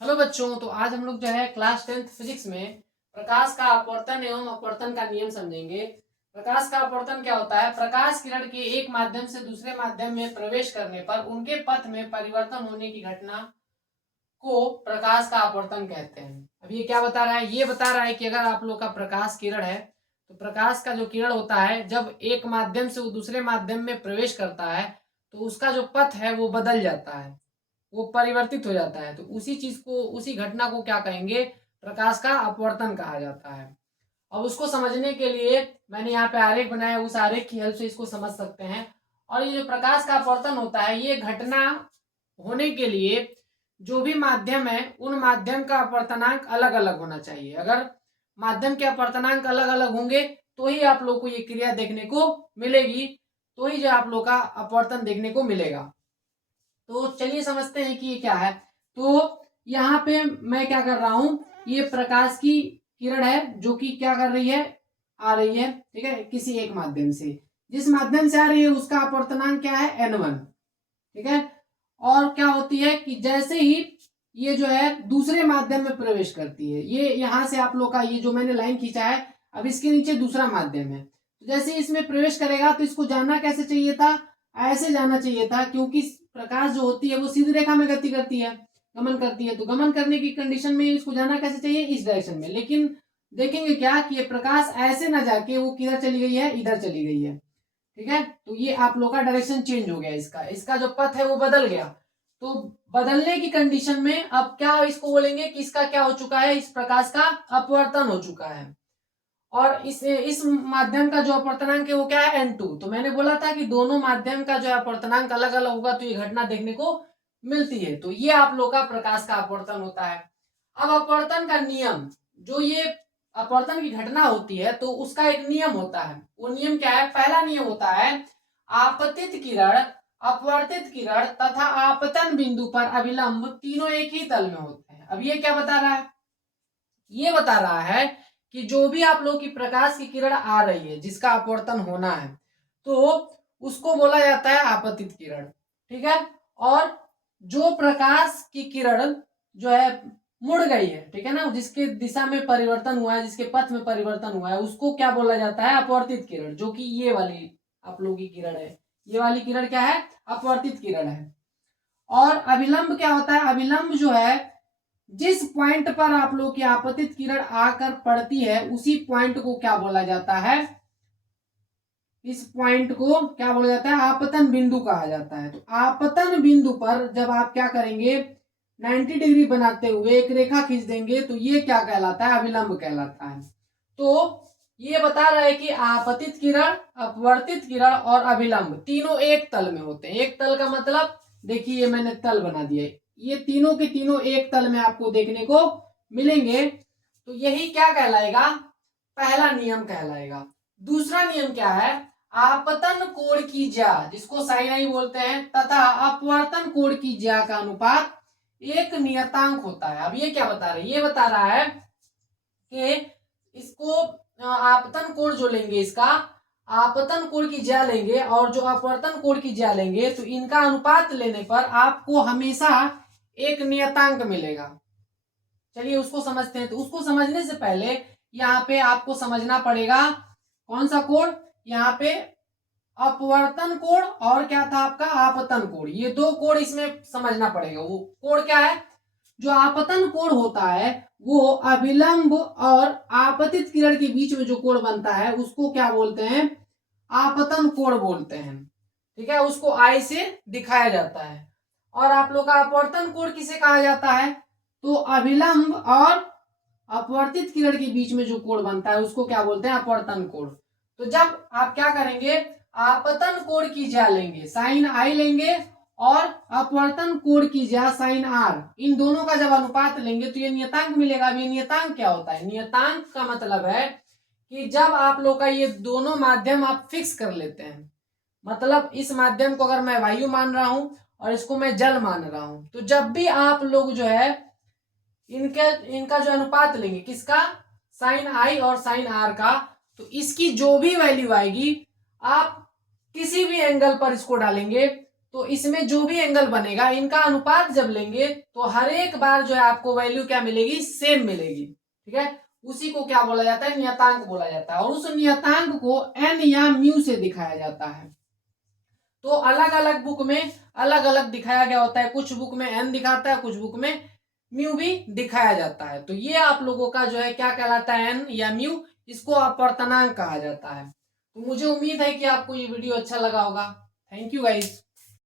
Hello बच्चों, तो आज हम लोग जो है क्लास 10th फिजिक्स में प्रकाश का अपवर्तन एवं अपवर्तन का नियम समझेंगे। प्रकाश का अपवर्तन क्या होता है? प्रकाश किरण के एक माध्यम से दूसरे माध्यम में प्रवेश करने पर उनके पथ में परिवर्तन होने की घटना को प्रकाश का अपवर्तन कहते हैं। अब ये क्या बता रहा है? ये बता रहा है कि अगर आप लोग का प्रकाश किरण है तो प्रकाश का जो किरण होता है जब एक माध्यम से वो दूसरे माध्यम में प्रवेश करता है तो उसका जो पथ है वो बदल जाता है, वो परिवर्तित हो जाता है। तो उसी चीज को, उसी घटना को क्या कहेंगे? प्रकाश का अपवर्तन कहा जाता है। अब उसको समझने के लिए मैंने यहाँ पे आरेख बनाया, उस आरेख की हेल्प से इसको समझ सकते हैं। और ये जो प्रकाश का अपवर्तन होता है ये घटना होने के लिए जो भी माध्यम है उन माध्यम का अपवर्तनांक अलग अलग होना चाहिए। अगर माध्यम के अपवर्तनांक अलग अलग होंगे तो ही आप लोग को ये क्रिया देखने को मिलेगी, तो ही जो आप लोग का अपवर्तन देखने को मिलेगा। तो चलिए समझते हैं कि ये क्या है। तो यहाँ पे मैं क्या कर रहा हूं, ये प्रकाश की किरण है जो कि क्या कर रही है, आ रही है, ठीक है, किसी एक माध्यम से। जिस माध्यम से आ रही है उसका अपवर्तनांक क्या है? n1, ठीक है। और क्या होती है कि जैसे ही ये जो है दूसरे माध्यम में प्रवेश करती है, ये यहां से आप लोग का ये जो मैंने लाइन खींचा है, अब इसके नीचे दूसरा माध्यम है, तो जैसे इसमें प्रवेश करेगा तो इसको जाना कैसे चाहिए था? ऐसे जाना चाहिए था, क्योंकि प्रकाश जो होती है वो सीधी रेखा में गति करती है, गमन करती है। तो गमन करने की कंडीशन में इसको जाना कैसे चाहिए? इस डायरेक्शन में। लेकिन देखेंगे क्या कि ये प्रकाश ऐसे ना जाके वो किधर चली गई है? इधर चली गई है, ठीक है। तो ये आप लोग का डायरेक्शन चेंज हो गया, इसका इसका जो पथ है वो बदल गया। तो बदलने की कंडीशन में अब क्या इसको बोलेंगे कि इसका क्या हो चुका है? इस प्रकाश का अपवर्तन हो चुका है। और इस माध्यम का जो अपवर्तनांक है वो क्या है? n2। तो मैंने बोला था कि दोनों माध्यम का जो अपवर्तनांक अलग अलग होगा तो ये घटना देखने को मिलती है। तो ये आप लोग का प्रकाश का अपवर्तन होता है। अब अपवर्तन का नियम, जो ये अपवर्तन की घटना होती है तो उसका एक नियम होता है। वो नियम क्या है? पहला नियम होता है आपतित किरण, अपवर्तित किरण तथा आपतन बिंदु पर अभिलंब तीनों एक ही तल में होते हैं। अब ये क्या बता रहा है? ये बता रहा है कि जो भी आप लोग की प्रकाश की किरण आ रही है जिसका अपवर्तन होना है तो उसको बोला जाता है आपतित किरण, ठीक है। और जो प्रकाश की किरण जो है मुड़ गई है, ठीक है ना, जिसके दिशा में परिवर्तन हुआ है, जिसके पथ में परिवर्तन हुआ है, उसको क्या बोला जाता है? अपवर्तित किरण। जो कि ये वाली आप लोग की किरण है, ये वाली किरण क्या है? अपवर्तित किरण है। और अभिलंब क्या होता है? अभिलंब जो है जिस पॉइंट पर आप लोग की आपतित किरण आकर पड़ती है उसी पॉइंट को क्या बोला जाता है? इस पॉइंट को क्या बोला जाता है? आपतन बिंदु कहा जाता है। तो आपतन बिंदु पर जब आप क्या करेंगे, 90 डिग्री बनाते हुए एक रेखा खींच देंगे तो ये क्या कहलाता है? अभिलंब कहलाता है। तो ये बता रहा है कि आपतित किरण, अपवर्तित किरण और अभिलंब तीनों एक तल में होते हैं। एक तल का मतलब देखिए, ये मैंने तल बना दिया, ये तीनों के तीनों एक तल में आपको देखने को मिलेंगे। तो यही क्या कहलाएगा? पहला नियम कहलाएगा। दूसरा नियम क्या है? आपतन कोण की ज्या, जिसको साइन आई बोलते हैं, तथा अपवर्तन कोण की ज्या का अनुपात एक नियतांक होता है। अब ये क्या बता रहे हैं? ये बता रहा है कि इसको आपतन कोण जो लेंगे, इसका आपतन कोण की ज्या लेंगे और जो अपवर्तन कोण की ज्या लेंगे तो इनका अनुपात लेने पर आपको हमेशा एक नियतांक मिलेगा। चलिए उसको समझते हैं। तो उसको समझने से पहले यहाँ पे आपको समझना पड़ेगा कौन सा कोण? यहाँ पे अपवर्तन कोण और क्या था आपका? आपतन कोण। ये दो कोण इसमें समझना पड़ेगा। वो कोण क्या है? जो आपतन कोण होता है वो अभिलंब और आपतित किरण के बीच में जो कोण बनता है उसको क्या बोलते हैं? आपतन कोण बोलते हैं, ठीक है। उसको आई से दिखाया जाता है। और आप लोग का अपवर्तन कोण किसे कहा जाता है? तो अभिलंब और अपवर्तित किरण के बीच में जो कोण बनता है उसको क्या बोलते हैं? अपवर्तन कोण। तो जब आप क्या करेंगे, आपतन कोण की ज्या लेंगे, साइन आई लेंगे, और अपवर्तन कोण की ज्या साइन आर, इन दोनों का जब अनुपात लेंगे तो ये नियतांक मिलेगा। अब ये नियतांक क्या होता है? नियतांक का मतलब है कि जब आप लोग का ये दोनों माध्यम आप फिक्स कर लेते हैं, मतलब इस माध्यम को अगर मैं वायु मान रहा हूं और इसको मैं जल मान रहा हूं, तो जब भी आप लोग जो है इनका जो अनुपात लेंगे, किसका? साइन आई और साइन आर का, तो इसकी जो भी वैल्यू आएगी आप किसी भी एंगल पर इसको डालेंगे तो इसमें जो भी एंगल बनेगा इनका अनुपात जब लेंगे तो हर एक बार जो है आपको वैल्यू क्या मिलेगी, सेम मिलेगी। ठीक है, उसी को क्या बोला जाता है, नियतांक बोला जाता है। और उस नियतांक को n या म्यू से दिखाया जाता है। तो अलग अलग बुक में अलग अलग दिखाया गया होता है, कुछ बुक में n दिखाता है, कुछ बुक में म्यू भी दिखाया जाता है। तो ये आप लोगों का जो है क्या कहलाता है, n या म्यू, इसको अपवर्तनांक कहा जाता है। तो मुझे उम्मीद है कि आपको ये वीडियो अच्छा लगा होगा। Thank you guys.